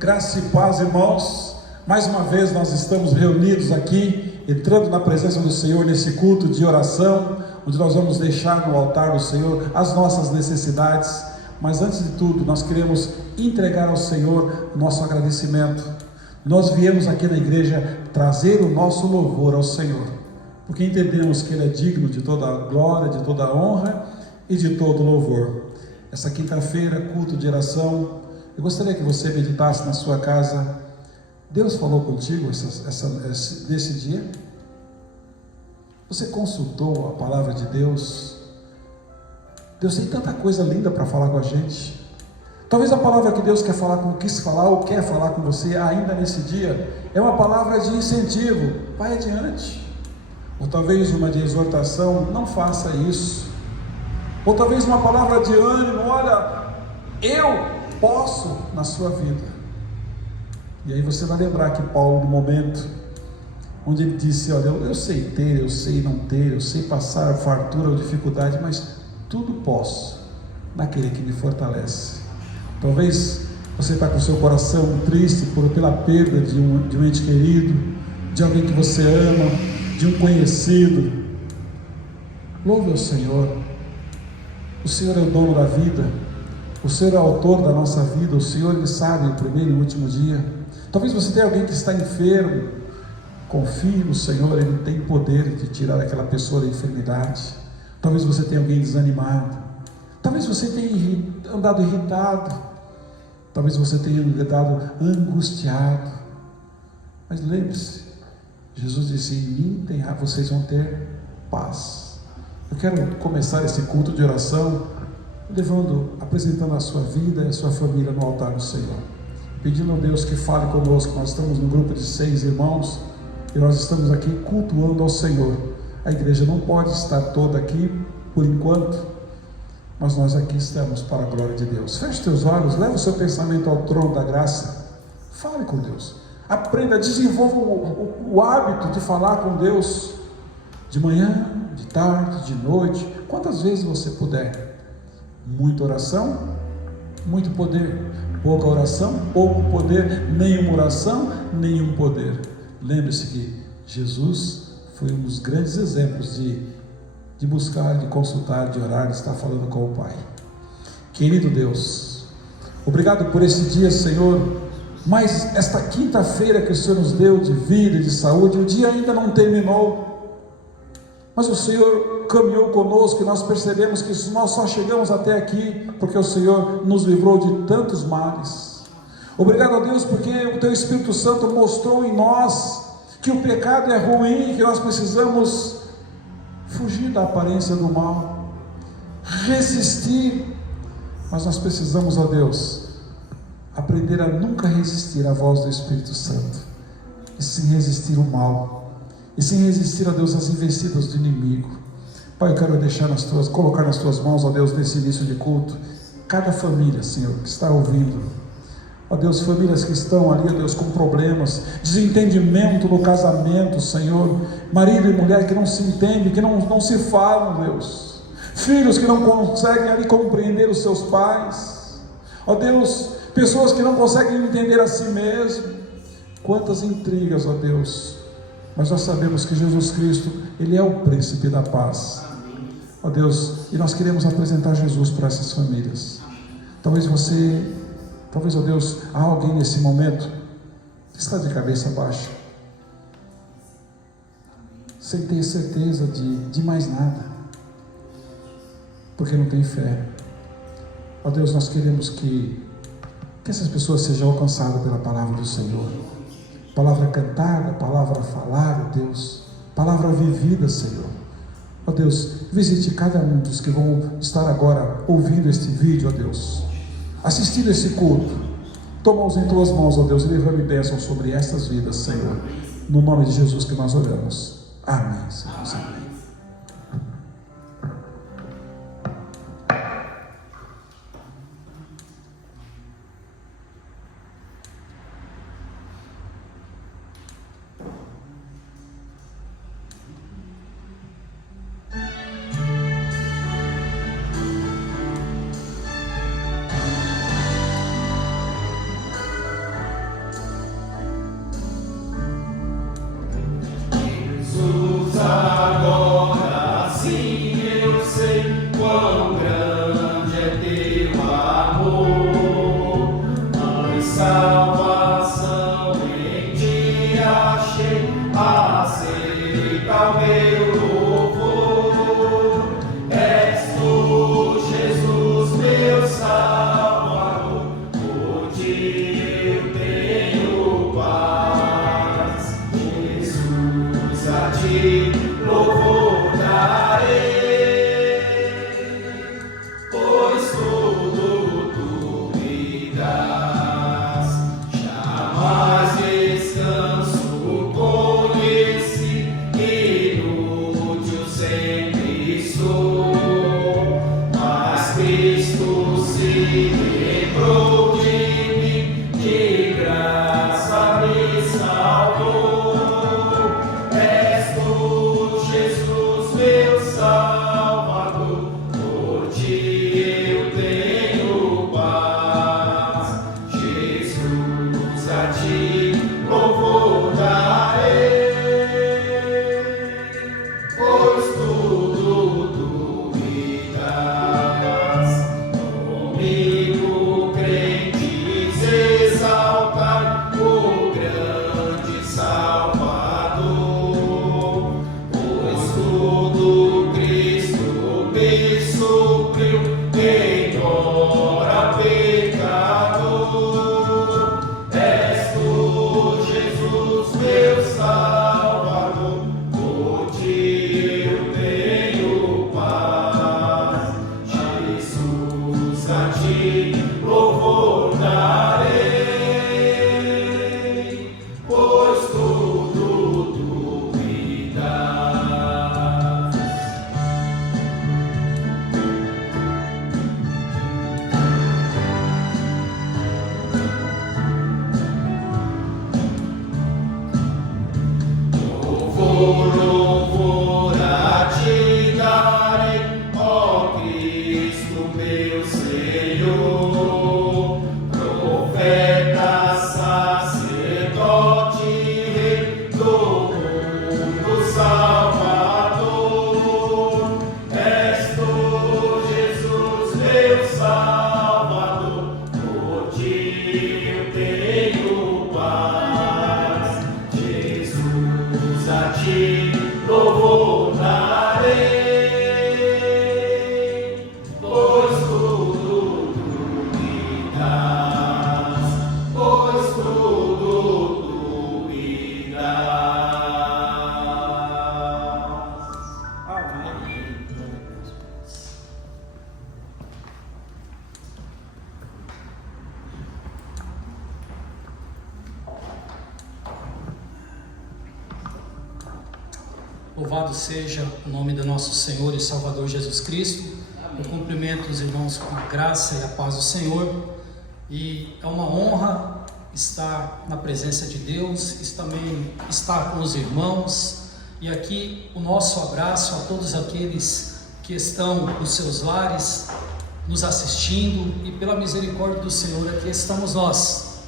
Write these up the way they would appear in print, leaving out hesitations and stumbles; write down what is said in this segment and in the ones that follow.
Graça e paz, irmãos. Mais uma vez nós estamos reunidos aqui, entrando na presença do Senhor nesse culto de oração, onde nós vamos deixar no altar do Senhor as nossas necessidades. Mas antes de tudo, nós queremos entregar ao Senhor o nosso agradecimento. Nós viemos aqui na igreja trazer o nosso louvor ao Senhor, porque entendemos que Ele é digno de toda a glória, de toda a honra e de todo o louvor. Essa quinta-feira, culto de oração, eu gostaria que você meditasse na sua casa. Deus falou contigo nesse dia? Você consultou a palavra de Deus? Deus tem tanta coisa linda para falar com a gente. Talvez a palavra que Deus quis falar ou quer falar com você ainda nesse dia é uma palavra de incentivo. Vai adiante. Ou talvez uma de exortação. Não faça isso. Ou talvez uma palavra de ânimo. Olha, eu posso na sua vida. E aí você vai lembrar que Paulo, no momento onde ele disse: olha, eu sei ter, eu sei não ter, eu sei passar fartura ou dificuldade, mas tudo posso naquele que me fortalece. Talvez você está com o seu coração triste pela perda de um ente querido, de alguém que você ama, de um conhecido. Louve ao Senhor. O Senhor é o dono da vida. O Senhor é o autor da nossa vida. O Senhor, Ele sabe o primeiro e o último dia. Talvez você tenha alguém que está enfermo. Confie no Senhor. Ele tem poder de tirar aquela pessoa da enfermidade. Talvez você tenha alguém desanimado. Talvez você tenha andado irritado. Talvez você tenha andado angustiado. Mas lembre-se, Jesus disse: em mim vocês vão ter paz. Eu quero começar esse culto de oração apresentando a sua vida e a sua família no altar do Senhor, pedindo a Deus que fale conosco. Nós estamos num grupo de 6 irmãos e nós estamos aqui cultuando ao Senhor. A igreja não pode estar toda aqui por enquanto, mas nós aqui estamos para a glória de Deus. Feche teus olhos, leva o seu pensamento ao trono da graça, fale com Deus, aprenda, desenvolva o hábito de falar com Deus, de manhã, de tarde, de noite, quantas vezes você puder. Muita oração, muito poder. Pouca oração, pouco poder. Nenhuma oração, nenhum poder. Lembre-se que Jesus foi um dos grandes exemplos de buscar, de consultar, de orar, de estar falando com o Pai. Querido Deus, obrigado por esse dia, Senhor. Mas esta quinta-feira que o Senhor nos deu de vida e de saúde, o dia ainda não terminou. Mas o Senhor caminhou conosco e nós percebemos que nós só chegamos até aqui porque o Senhor nos livrou de tantos males. Obrigado a Deus porque o Teu Espírito Santo mostrou em nós que o pecado é ruim, que nós precisamos fugir da aparência do mal, resistir. Mas nós precisamos, ó Deus, aprender a nunca resistir à voz do Espírito Santo, e sim resistir o mal, e sim resistir, ó Deus, às investidas do inimigo. Pai, eu quero colocar nas Tuas mãos, ó Deus, nesse início de culto, cada família, Senhor, que está ouvindo, ó Deus, famílias que estão ali, ó Deus, com problemas, desentendimento no casamento, Senhor, marido e mulher que não se entendem, que não se falam, Deus, filhos que não conseguem ali compreender os seus pais, ó Deus, pessoas que não conseguem entender a si mesmo. Quantas intrigas, ó Deus, mas nós sabemos que Jesus Cristo, Ele é o príncipe da paz, ó Deus, e nós queremos apresentar Jesus para essas famílias. Talvez, ó Deus, há alguém nesse momento que está de cabeça baixa, sem ter certeza de mais nada, porque não tem fé. Ó Deus, nós queremos que essas pessoas sejam alcançadas pela palavra do Senhor, palavra cantada, palavra falada, Deus, palavra vivida, Senhor. Ó Deus, visite cada um dos que vão estar agora ouvindo este vídeo, ó Deus, assistindo esse culto. Toma-os em Tuas mãos, ó Deus, e derrame bênção sobre estas vidas, Senhor, no nome de Jesus que nós oramos. Amém, Senhor. Amém. salvação em ti achei, aceita o meu louvor. És tu, Jesus, meu Salvador, por ti eu tenho paz. Jesus, a ti louvor darei, pois tudo tu me dás. Jamais descanso, conheci, inútil sempre sou, mas Cristo se lembrou de mim, de graça me salvou. És tu, Jesus, meu Salvador, por ti eu tenho paz. Jesus, a ti louvor darei, pois tudo tu me dás. Comigo crentes exaltar o grande Salvador, pois tudo Cristo me supriu, embora pecador. És tu, Jesus, meu Salvador, por ti eu tenho paz. Jesus, a ti louvor darei, pois tudo tu me dás. Louvor a ti darei, ó Cristo meu Senhor, profeta, sacerdote, rei do mundo salvador. És tu, Jesus, meu Salvador, por ti eu tenho paz. Jesus, a ti louvor darei, pois tudo tu me dás, pois tudo tu me dás. Amém. Louvado seja o nome do nosso Senhor e Salvador Jesus Cristo. Eu cumprimento os irmãos com a graça e a paz do Senhor. E é uma honra estar na presença de Deus, também estar com os irmãos. E aqui o nosso abraço a todos aqueles que estão nos seus lares, nos assistindo, e pela misericórdia do Senhor aqui estamos nós.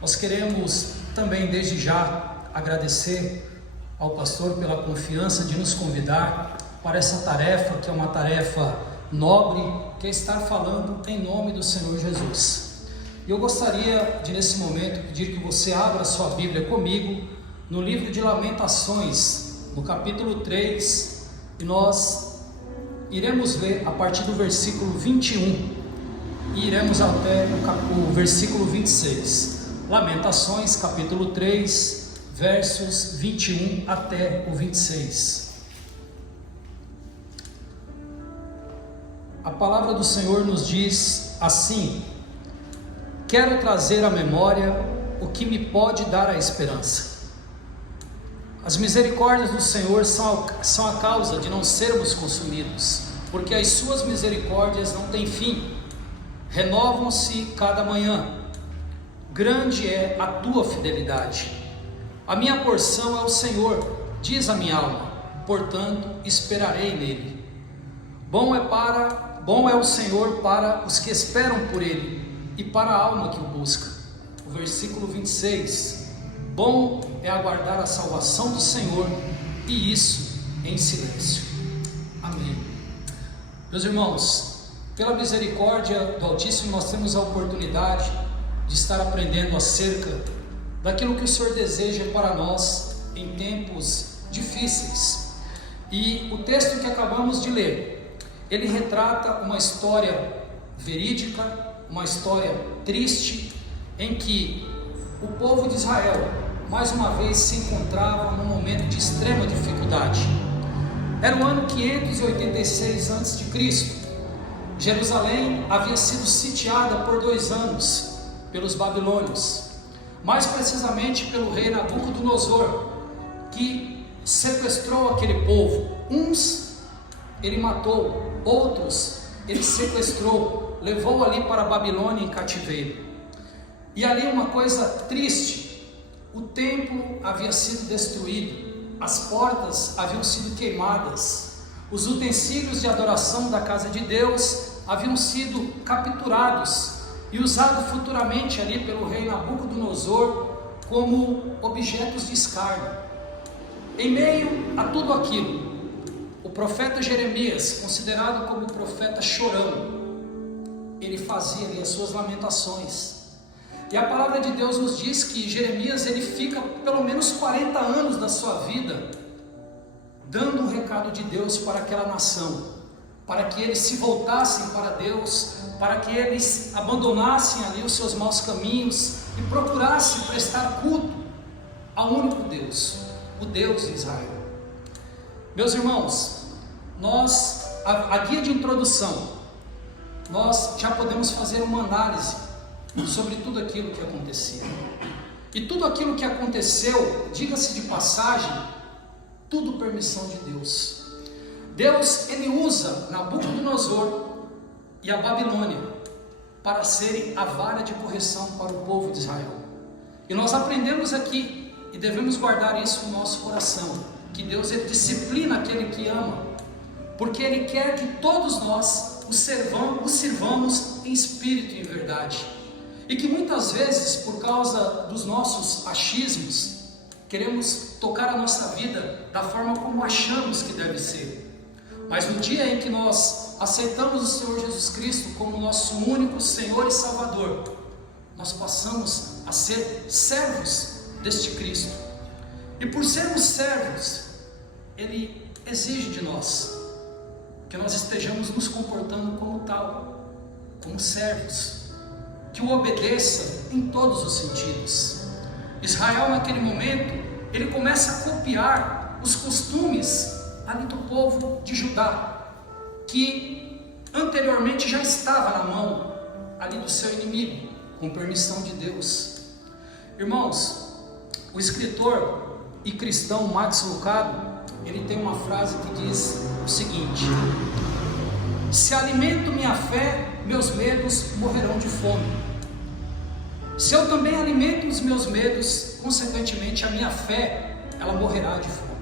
Nós queremos também desde já agradecer ao pastor pela confiança de nos convidar para essa tarefa, que é uma tarefa nobre, que é estar falando em nome do Senhor Jesus. E eu gostaria de, nesse momento, pedir que você abra sua Bíblia comigo no livro de Lamentações, no capítulo 3, e nós iremos ler a partir do versículo 21 e iremos até o versículo 26. Lamentações, capítulo 3, versos 21 até o 26. A palavra do Senhor nos diz assim: quero trazer à memória o que me pode dar a esperança. As misericórdias do Senhor são a causa de não sermos consumidos, porque as suas misericórdias não têm fim, renovam-se cada manhã. Grande é a tua fidelidade. A minha porção é o Senhor, diz a minha alma, portanto esperarei nele. Bom é o Senhor para os que esperam por ele e para a alma que o busca. O versículo 26: bom é aguardar a salvação do Senhor, e isso em silêncio. Amém. Meus irmãos, pela misericórdia do Altíssimo, nós temos a oportunidade de estar aprendendo acerca daquilo que o Senhor deseja para nós em tempos difíceis. E o texto que acabamos de ler, ele retrata uma história verídica, uma história triste, em que o povo de Israel, mais uma vez, se encontrava num momento de extrema dificuldade. Era o ano 586 a.C. Jerusalém havia sido sitiada por 2 anos pelos babilônios, mais precisamente pelo rei Nabucodonosor, que sequestrou aquele povo. Uns ele matou, outros ele sequestrou, levou ali para a Babilônia em cativeiro. E ali uma coisa triste: o templo havia sido destruído, as portas haviam sido queimadas, os utensílios de adoração da casa de Deus haviam sido capturados e usados futuramente ali pelo rei Nabucodonosor como objetos de escárnio. Em meio a tudo aquilo, o profeta Jeremias, considerado como o profeta chorão, ele fazia ali as suas lamentações. E a palavra de Deus nos diz que Jeremias, ele fica pelo menos 40 anos da sua vida dando um recado de Deus para aquela nação, para que eles se voltassem para Deus, para que eles abandonassem ali os seus maus caminhos e procurassem prestar culto ao único Deus, o Deus de Israel. Meus irmãos, a guia de introdução, nós já podemos fazer uma análise sobre tudo aquilo que acontecia. E tudo aquilo que aconteceu, diga-se de passagem, tudo permissão de Deus. Deus, ele usa Nabucodonosor e a Babilônia para serem a vara de correção para o povo de Israel. E nós aprendemos aqui, e devemos guardar isso no nosso coração, que Deus, ele disciplina aquele que ama, porque ele quer que todos nós o sirvamos em espírito e em verdade. E que muitas vezes, por causa dos nossos achismos, queremos tocar a nossa vida da forma como achamos que deve ser. Mas no dia em que nós aceitamos o Senhor Jesus Cristo como nosso único Senhor e Salvador, nós passamos a ser servos deste Cristo. E por sermos servos, Ele exige de nós que nós estejamos nos comportando como tal, como servos, que o obedeça em todos os sentidos. Israel, naquele momento, ele começa a copiar os costumes ali do povo de Judá, que anteriormente já estava na mão ali do seu inimigo, com permissão de Deus. Irmãos, o escritor e cristão Max Lucado, ele tem uma frase que diz o seguinte: se alimento minha fé, meus medos morrerão de fome. Se eu também alimento os meus medos, consequentemente a minha fé, ela morrerá de fome.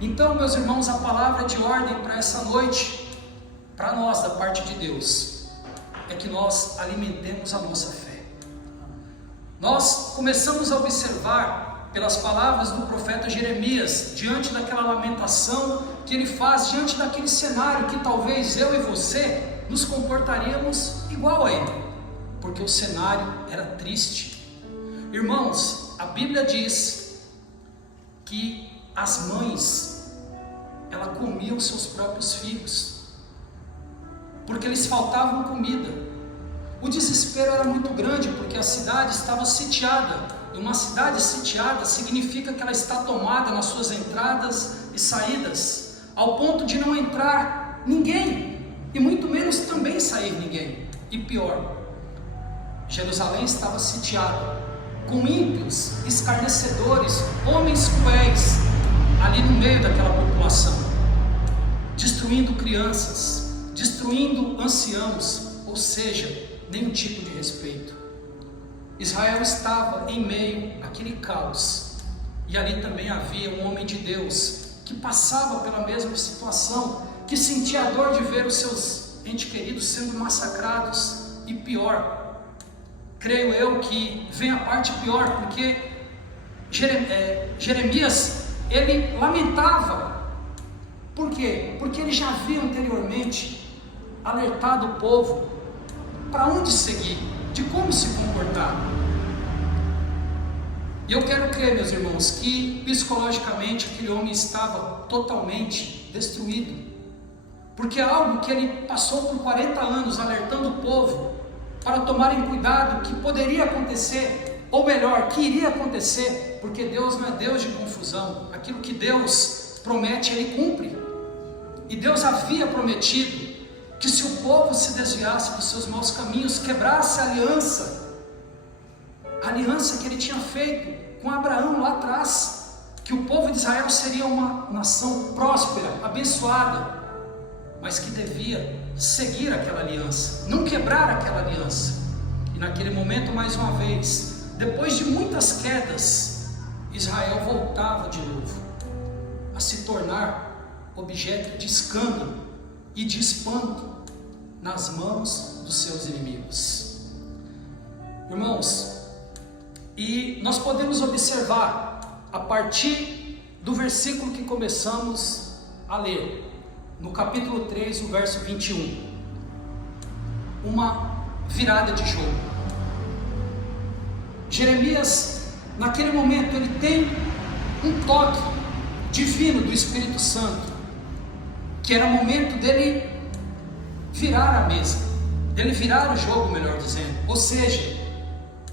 Então, meus irmãos, a palavra de ordem para essa noite, para nós da parte de Deus, é que nós alimentemos a nossa fé. Nós começamos a observar pelas palavras do profeta Jeremias, diante daquela lamentação que ele faz, diante daquele cenário que talvez eu e você nos comportaríamos igual a ele, porque o cenário era triste. Irmãos, a Bíblia diz que as mães, ela comiam seus próprios filhos, porque eles faltavam comida. O desespero era muito grande, porque a cidade estava sitiada, e uma cidade sitiada significa que ela está tomada nas suas entradas e saídas, ao ponto de não entrar ninguém, e muito menos também sair ninguém. E pior, Jerusalém estava sitiada, com ímpios, escarnecedores, homens cruéis, ali no meio daquela população, destruindo crianças, destruindo anciãos, ou seja, nenhum tipo de respeito. Israel estava em meio àquele caos, e ali também havia um homem de Deus, que passava pela mesma situação, que sentia a dor de ver os seus entes queridos sendo massacrados, e pior, creio eu que vem a parte pior, porque Jeremias, ele lamentava. Por quê? Porque ele já havia anteriormente alertado o povo para onde seguir, de como se comportar. E eu quero crer, meus irmãos, que psicologicamente aquele homem estava totalmente destruído, porque é algo que ele passou por 40 anos alertando o povo para tomarem cuidado, que poderia acontecer, ou melhor, que iria acontecer, porque Deus não é Deus de confusão. Aquilo que Deus promete, Ele cumpre. E Deus havia prometido que se o povo se desviasse dos seus maus caminhos, quebrasse a aliança que Ele tinha feito com Abraão lá atrás, que o povo de Israel seria uma nação próspera, abençoada, mas que devia seguir aquela aliança, não quebrar aquela aliança. E naquele momento, mais uma vez, depois de muitas quedas, Israel voltava de novo a se tornar objeto de escândalo e de espanto nas mãos dos seus inimigos. Irmãos, e nós podemos observar a partir do versículo que começamos a ler, no capítulo 3, o verso 21, uma virada de jogo. Jeremias, naquele momento, ele tem um toque divino do Espírito Santo, que era o momento dele virar a mesa, dele virar o jogo, melhor dizendo. Ou seja,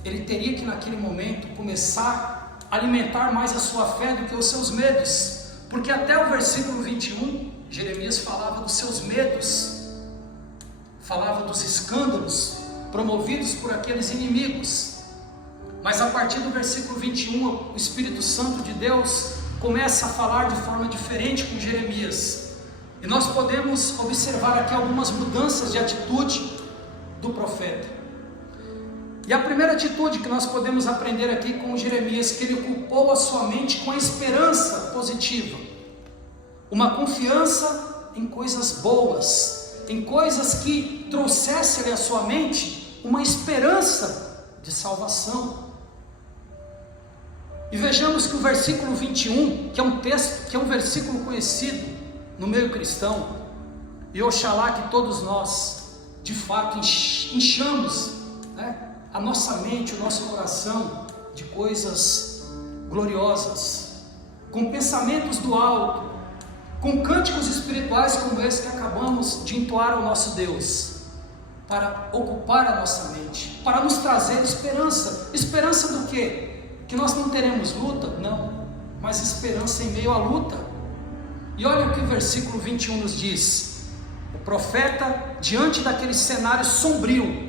ele teria que naquele momento começar a alimentar mais a sua fé do que os seus medos, porque até o versículo 21, Jeremias falava dos seus medos, falava dos escândalos promovidos por aqueles inimigos. Mas a partir do versículo 21, o Espírito Santo de Deus começa a falar de forma diferente com Jeremias. E nós podemos observar aqui algumas mudanças de atitude do profeta. E a primeira atitude que nós podemos aprender aqui com Jeremias, que ele ocupou a sua mente com a esperança positiva, uma confiança em coisas boas, em coisas que trouxessem à sua mente uma esperança de salvação. E vejamos que o versículo 21, que é um texto, que é um versículo conhecido no meio cristão, e oxalá que todos nós, de fato, enchamos, a nossa mente, o nosso coração de coisas gloriosas, com pensamentos do alto, com cânticos espirituais como esse que acabamos de entoar ao nosso Deus, para ocupar a nossa mente, para nos trazer esperança. Esperança do quê? Que nós não teremos luta? Não, mas esperança em meio à luta. E olha o que o versículo 21 nos diz. O profeta, diante daquele cenário sombrio,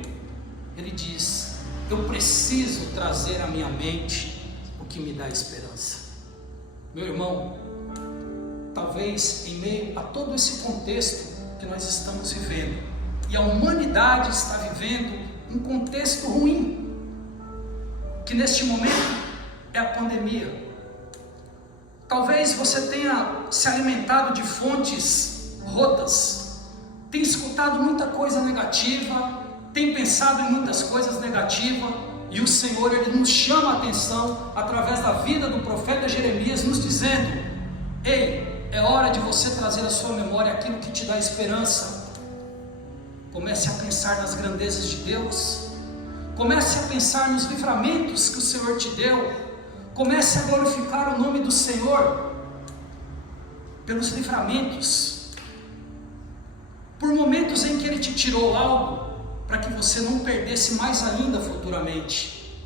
ele diz: eu preciso trazer à minha mente o que me dá esperança. Meu irmão, talvez em meio a todo esse contexto que nós estamos vivendo, e a humanidade está vivendo um contexto ruim, que neste momento é a pandemia. Talvez você tenha se alimentado de fontes rotas, tem escutado muita coisa negativa, tem pensado em muitas coisas negativas, e o Senhor, Ele nos chama a atenção através da vida do profeta Jeremias, nos dizendo: ei, é hora de você trazer à sua memória aquilo que te dá esperança. Comece a pensar nas grandezas de Deus, comece a pensar nos livramentos que o Senhor te deu, comece a glorificar o nome do Senhor pelos livramentos, por momentos em que Ele te tirou algo, para que você não perdesse mais ainda futuramente.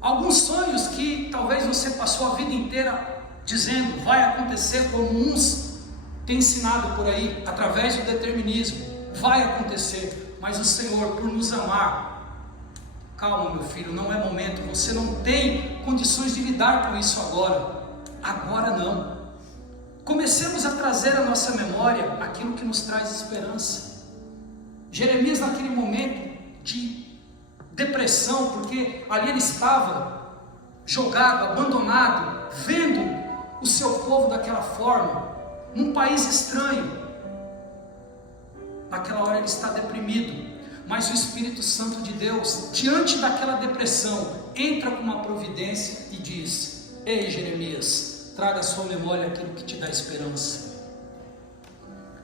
Alguns sonhos que talvez você passou a vida inteira dizendo vai acontecer, como uns têm ensinado por aí, através do determinismo, vai acontecer, mas o Senhor, por nos amar, calma meu filho, não é momento, você não tem condições de lidar com isso agora não. Comecemos a trazer à nossa memória aquilo que nos traz esperança. Jeremias, naquele momento de depressão, porque ali ele estava jogado, abandonado, vendo o seu povo daquela forma, num país estranho. Naquela hora ele está deprimido, mas o Espírito Santo de Deus, diante daquela depressão, entra com uma providência e diz: ei Jeremias, traga à sua memória aquilo que te dá esperança.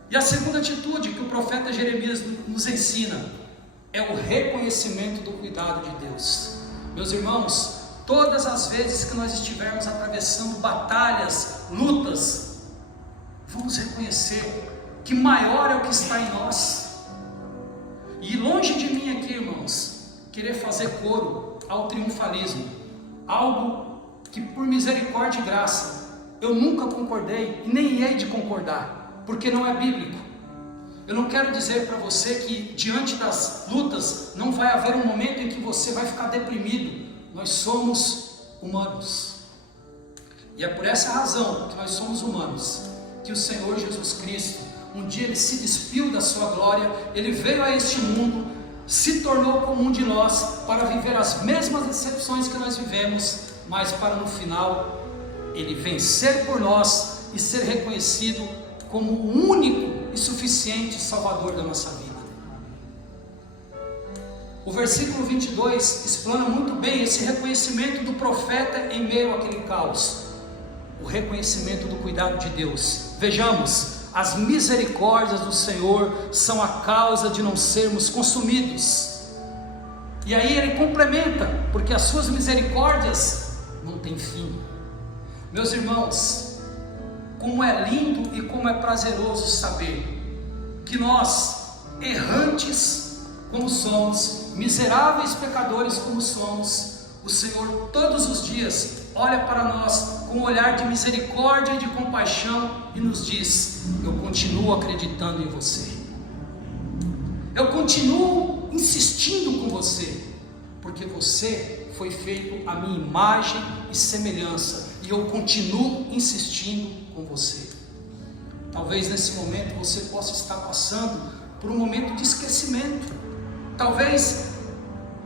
E a segunda atitude que o profeta Jeremias nos ensina é o reconhecimento do cuidado de Deus. Meus irmãos, todas as vezes que nós estivermos atravessando batalhas, lutas, vamos reconhecer que maior é o que está em nós. E longe de mim aqui, irmãos, querer fazer coro ao triunfalismo, algo que por misericórdia e graça eu nunca concordei e nem hei de concordar, porque não é bíblico. Eu não quero dizer para você que diante das lutas não vai haver um momento em que você vai ficar deprimido. Nós somos humanos, e é por essa razão que nós somos humanos, que o Senhor Jesus Cristo, um dia Ele se despiu da sua glória, Ele veio a este mundo, se tornou como um de nós, para viver as mesmas decepções que nós vivemos, mas para no final, Ele vencer por nós e ser reconhecido como o único e suficiente Salvador da nossa vida. O versículo 22 explana muito bem esse reconhecimento do profeta em meio àquele caos, o reconhecimento do cuidado de Deus. Vejamos, as misericórdias do Senhor são a causa de não sermos consumidos. E aí ele complementa, porque as suas misericórdias não têm fim. Meus irmãos, como é lindo e como é prazeroso saber que nós, errantes como somos, miseráveis pecadores como somos, o Senhor todos os dias olha para nós com um olhar de misericórdia e de compaixão e nos diz: eu continuo acreditando em você, eu continuo insistindo com você, porque você foi feito à minha imagem e semelhança, e eu continuo insistindo com você. Talvez nesse momento você possa estar passando por um momento de esquecimento. Talvez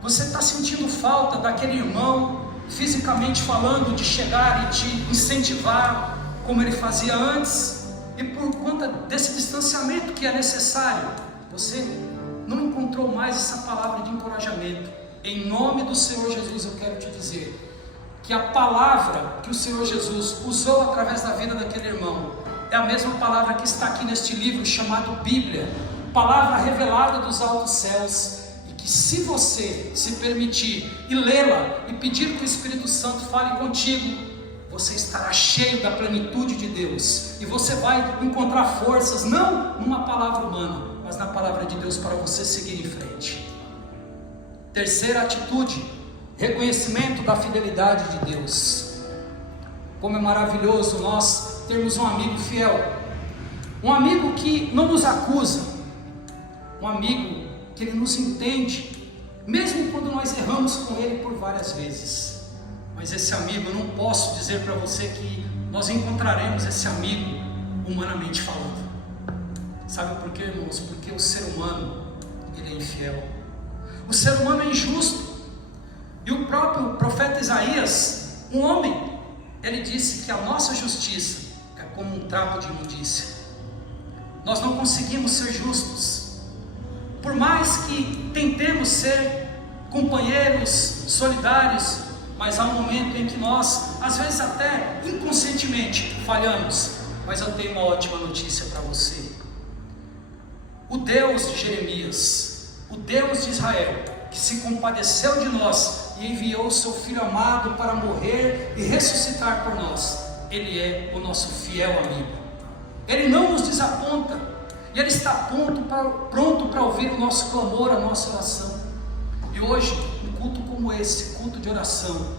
você está sentindo falta daquele irmão, fisicamente falando, de chegar e te incentivar como ele fazia antes, e por conta desse distanciamento que é necessário, você não encontrou mais essa palavra de encorajamento. Em nome do Senhor Jesus eu quero te dizer que a palavra que o Senhor Jesus usou através da vida daquele irmão é a mesma palavra que está aqui neste livro chamado Bíblia, palavra revelada dos altos céus, e que se você se permitir e lê-la e pedir que o Espírito Santo fale contigo, você estará cheio da plenitude de Deus, e você vai encontrar forças, não numa palavra humana, mas na palavra de Deus, para você seguir em frente. Terceira atitude, reconhecimento da fidelidade de Deus. Como é maravilhoso nós termos um amigo fiel, um amigo que não nos acusa, um amigo que Ele nos entende, mesmo quando nós erramos com Ele por várias vezes. Mas esse amigo, eu não posso dizer para você que nós encontraremos esse amigo humanamente falando. Sabe por quê, irmãos? Porque o ser humano, ele é infiel, o ser humano é injusto. E o próprio profeta Isaías, um homem, ele disse que a nossa justiça é como um trapo de imundícia. Nós não conseguimos ser justos, por mais que tentemos ser companheiros, solidários, mas há um momento em que nós, às vezes até inconscientemente, falhamos. Mas eu tenho uma ótima notícia para você. O Deus de Jeremias, o Deus de Israel, que se compadeceu de nós e enviou o seu Filho amado para morrer e ressuscitar por nós, Ele é o nosso fiel amigo. Ele não nos desaponta, e Ele está pronto para ouvir o nosso clamor, a nossa oração. E hoje, um culto como esse, culto de oração,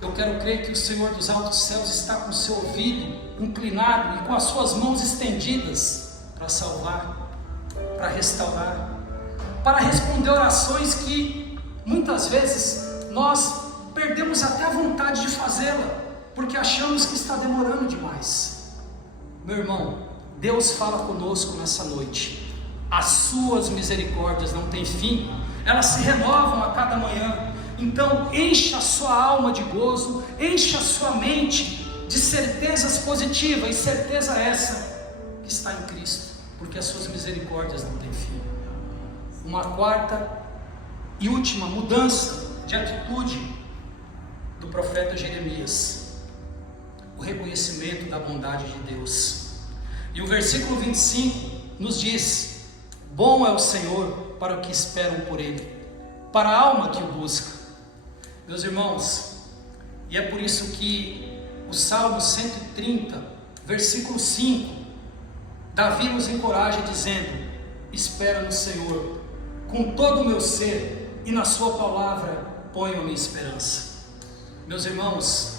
eu quero crer que o Senhor dos altos céus está com o seu ouvido inclinado e com as suas mãos estendidas para salvar, para restaurar, para responder orações que muitas vezes nós perdemos até a vontade de fazê-la, porque achamos que está demorando demais. Meu irmão, Deus fala conosco nessa noite. As suas misericórdias não têm fim, elas se renovam a cada manhã. Então encha a sua alma de gozo, encha a sua mente de certezas positivas, e certeza essa que está em Cristo, porque as suas misericórdias não têm fim. Uma quarta e última mudança de atitude do profeta Jeremias, o reconhecimento da bondade de Deus. E o versículo 25 nos diz: bom é o Senhor para o que esperam por Ele, para a alma que o busca. Meus irmãos, e é por isso que o Salmo 130, versículo 5, Davi nos encoraja dizendo: espera no Senhor, com todo o meu ser, e na sua palavra ponho a minha esperança. Meus irmãos,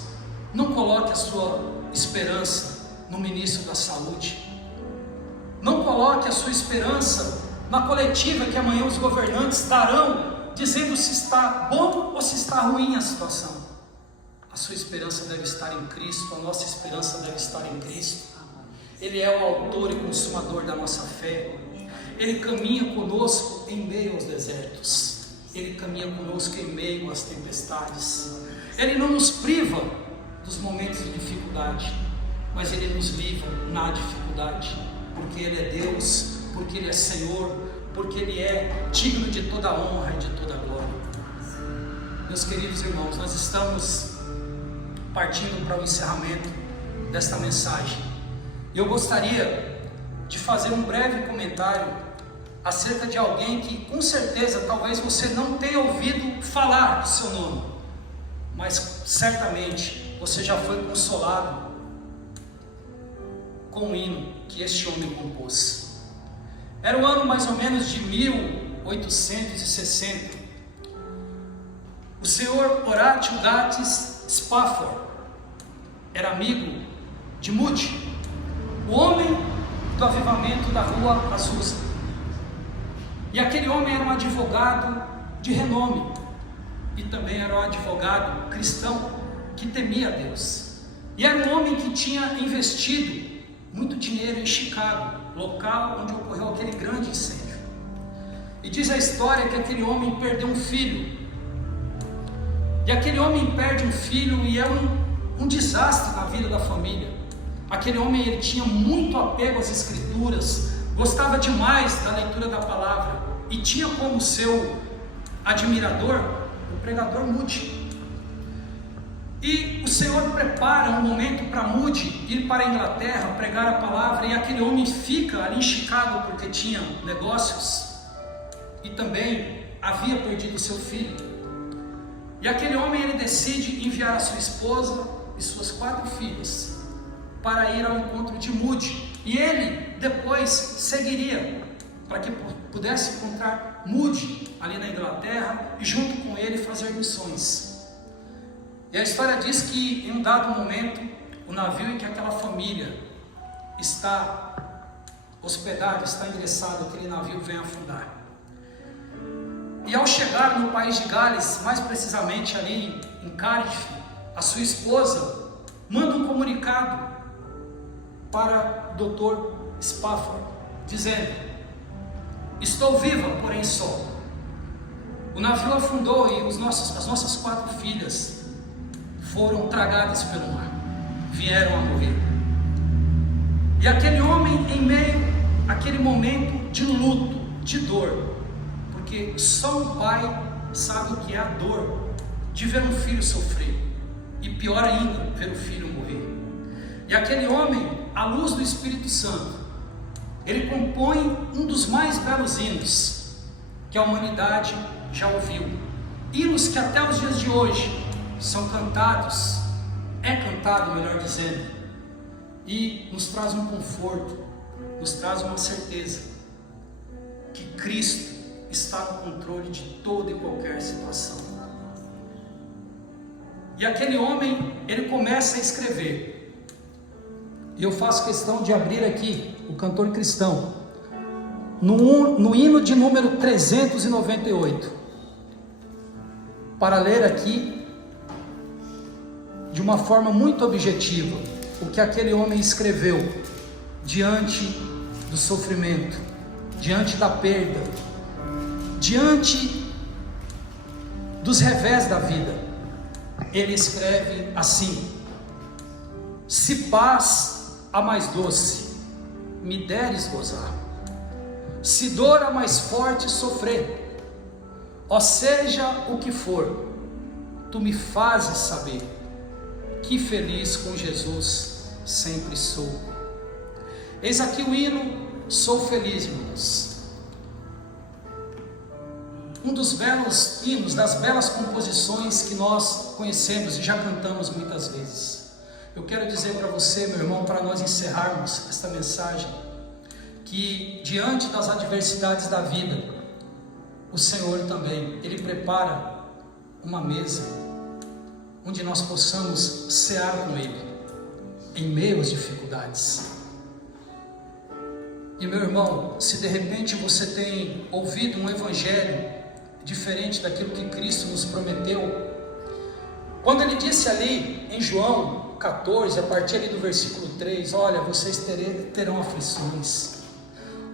não coloque a sua esperança no ministro da saúde, não coloque a sua esperança na coletiva que amanhã os governantes darão, dizendo se está bom ou se está ruim a situação. A sua esperança deve estar em Cristo, a nossa esperança deve estar em Cristo. Ele é o autor e consumador da nossa fé. Ele caminha conosco em meio aos desertos, Ele caminha conosco em meio às tempestades. Ele não nos priva dos momentos de dificuldade, mas Ele nos livra na dificuldade, porque Ele é Deus, porque Ele é Senhor, porque Ele é digno de toda a honra e de toda a glória. Meus queridos irmãos, nós estamos partindo para o encerramento desta mensagem. Eu gostaria de fazer um breve comentário acerca de alguém que com certeza talvez você não tenha ouvido falar do seu nome, mas certamente você já foi consolado com o hino que este homem compôs. Era o ano mais ou menos de 1860. O senhor Horatio Gates Spafford era amigo de Moody, o homem do avivamento da rua Azusa. E aquele homem era um advogado de renome, e também era um advogado cristão que temia a Deus. E era um homem que tinha investido muito dinheiro em Chicago, local onde ocorreu aquele grande incêndio. E diz a história que aquele homem perdeu um filho. E aquele homem perde um filho e é um desastre na vida da família. Aquele homem, ele tinha muito apego às escrituras, gostava demais da leitura da palavra e tinha como seu admirador o pregador Moody. E o Senhor prepara um momento para Moody ir para a Inglaterra pregar a palavra, e aquele homem fica ali em Chicago porque tinha negócios e também havia perdido seu filho. E aquele homem, ele decide enviar a sua esposa e suas 4 filhas para ir ao encontro de Moody, e ele depois seguiria para que pudesse encontrar Moody ali na Inglaterra e junto com ele fazer missões. E a história diz que em um dado momento o navio em que aquela família está hospedada, está endereçado, aquele navio vem afundar. E ao chegar no país de Gales, mais precisamente ali em Cardiff, a sua esposa manda um comunicado para o Dr. Spafford, dizendo: estou viva, porém só. O navio afundou e as nossas 4 filhas foram tragadas pelo mar, vieram a morrer. E aquele homem, em meio àquele momento de luto, de dor, porque só um pai sabe o que é a dor de ver um filho sofrer, e pior ainda, ver o filho morrer. E aquele homem, à luz do Espírito Santo, ele compõe um dos mais belos hinos que a humanidade já ouviu, hinos que até os dias de hoje são cantados, é cantado, melhor dizendo, e nos traz um conforto, nos traz uma certeza que Cristo está no controle de toda e qualquer situação. E aquele homem, ele começa a escrever, e eu faço questão de abrir aqui o Cantor Cristão, no hino de número 398, para ler aqui, de uma forma muito objetiva, o que aquele homem escreveu diante do sofrimento, diante da perda, diante dos revés da vida. Ele escreve assim: se paz a mais doce me deres gozar, se dor a mais forte sofrer, ó seja o que for, tu me fazes saber que feliz com Jesus sempre sou. Eis aqui o hino Sou Feliz, irmãos. um dos belos hinos, das belas composições que nós conhecemos e já cantamos muitas vezes. Eu quero dizer para você, meu irmão, para nós encerrarmos esta mensagem, que diante das adversidades da vida, o Senhor também, Ele prepara uma mesa, onde nós possamos cear com Ele, em meio às dificuldades. E meu irmão, se de repente você tem ouvido um evangelho diferente daquilo que Cristo nos prometeu, quando Ele disse ali em João 14, a partir ali do versículo 3, olha, vocês terão aflições,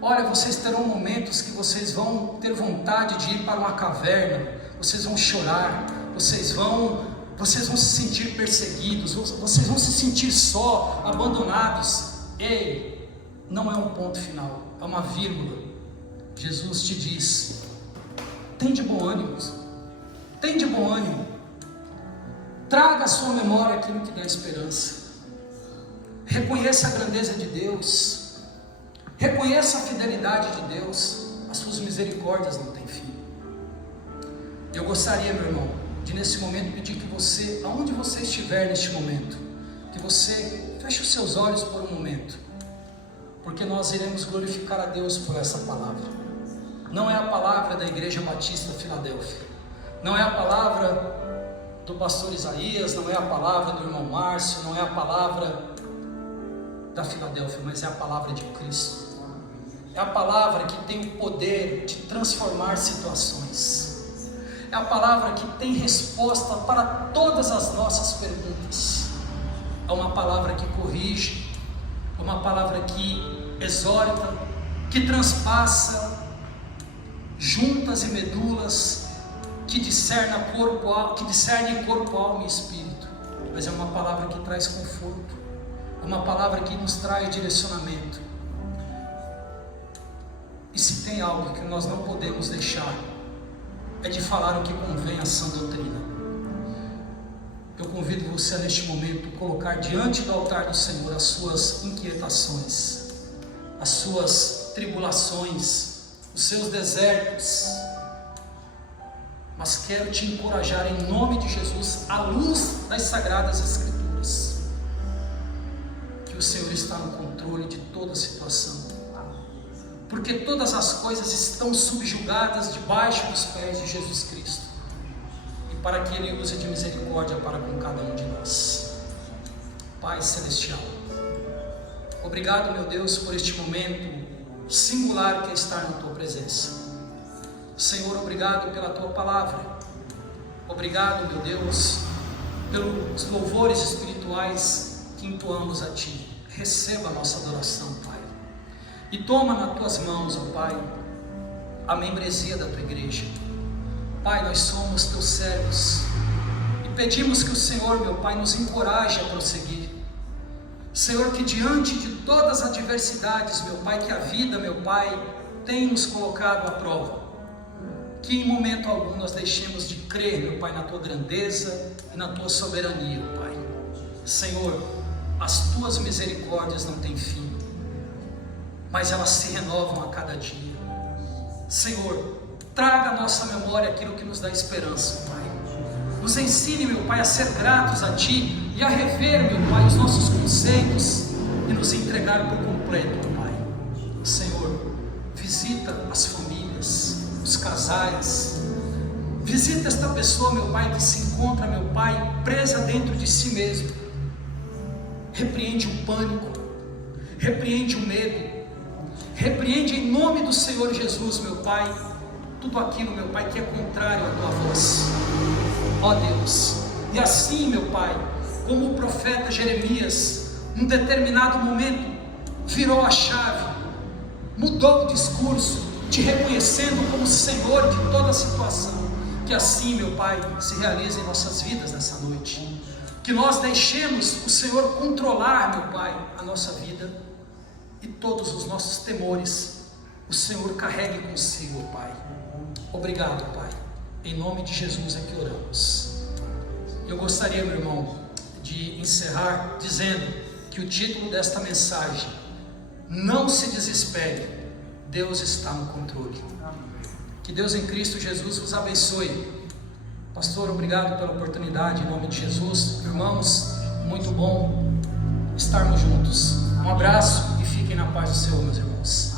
olha, vocês terão momentos que vocês vão ter vontade de ir para uma caverna, vocês vão chorar, vocês vão se sentir perseguidos, vocês vão se sentir só, abandonados. Ei, não é um ponto final, é uma vírgula. Jesus te diz: tem de bom ânimo, tem de bom ânimo, traga à sua memória aquilo que dá esperança, reconheça a grandeza de Deus, reconheça a fidelidade de Deus, as suas misericórdias não têm fim. Eu gostaria, meu irmão, de nesse momento pedir que você, aonde você estiver neste momento, que você feche os seus olhos por um momento, porque nós iremos glorificar a Deus por essa palavra. Não é a palavra da Igreja Batista Filadélfia, não é a palavra do pastor Isaías, não é a palavra do irmão Márcio, não é a palavra da Filadélfia, mas é a palavra de Cristo. É a palavra que tem o poder de transformar situações. É a palavra que tem resposta para todas as nossas perguntas. É uma palavra que corrige, é uma palavra que exorta, que transpassa juntas e medulas, que discerne corpo, alma e espírito. Mas é uma palavra que traz conforto, é uma palavra que nos traz direcionamento. E se tem algo que nós não podemos deixar, é de falar o que convém à sã doutrina. Eu convido você neste momento a colocar diante do altar do Senhor as suas inquietações, as suas tribulações, os seus desertos. Mas quero te encorajar em nome de Jesus, à luz das Sagradas Escrituras, que o Senhor está no controle de toda a situação, porque todas as coisas estão subjugadas debaixo dos pés de Jesus Cristo, e para que Ele use de misericórdia para com cada um de nós. Pai Celestial, obrigado, meu Deus, por este momento singular que é estar na Tua presença. Senhor, obrigado pela Tua palavra, obrigado, meu Deus, pelos louvores espirituais que entoamos a Ti. Receba a nossa adoração, Pai. E toma nas Tuas mãos, ó Pai, a membresia da Tua igreja. Pai, nós somos Teus servos e pedimos que o Senhor, meu Pai, nos encoraje a prosseguir. Senhor, que diante de todas as adversidades, meu Pai, que a vida, meu Pai, tem nos colocado à prova, que em momento algum nós deixemos de crer, meu Pai, na Tua grandeza e na Tua soberania, Pai. Senhor, as Tuas misericórdias não têm fim, mas elas se renovam a cada dia. Senhor, traga à nossa memória aquilo que nos dá esperança, Pai. Nos ensine, meu Pai, a ser gratos a Ti e a rever, meu Pai, os nossos conceitos e nos entregar por completo, Pai. Senhor, visita as famílias, os casais, visita esta pessoa, meu Pai, que se encontra, meu Pai, presa dentro de si mesmo. Repreende o pânico, repreende o medo, repreende em nome do Senhor Jesus, meu Pai, tudo aquilo, meu Pai, que é contrário à Tua voz, ó Deus. E assim, meu Pai, como o profeta Jeremias, num determinado momento, virou a chave, mudou o discurso, Te reconhecendo como Senhor de toda a situação, que assim, meu Pai, se realize em nossas vidas nessa noite, que nós deixemos o Senhor controlar, meu Pai, a nossa vida, e todos os nossos temores o Senhor carregue consigo, Pai. Obrigado, Pai, em nome de Jesus é que oramos. Eu gostaria, meu irmão, de encerrar dizendo que o título desta mensagem: não se desespere, Deus está no controle. Que Deus em Cristo Jesus vos abençoe. Pastor, obrigado pela oportunidade, em nome de Jesus. Irmãos, muito bom estarmos juntos. Um abraço e fiquem na paz do Senhor, meus irmãos.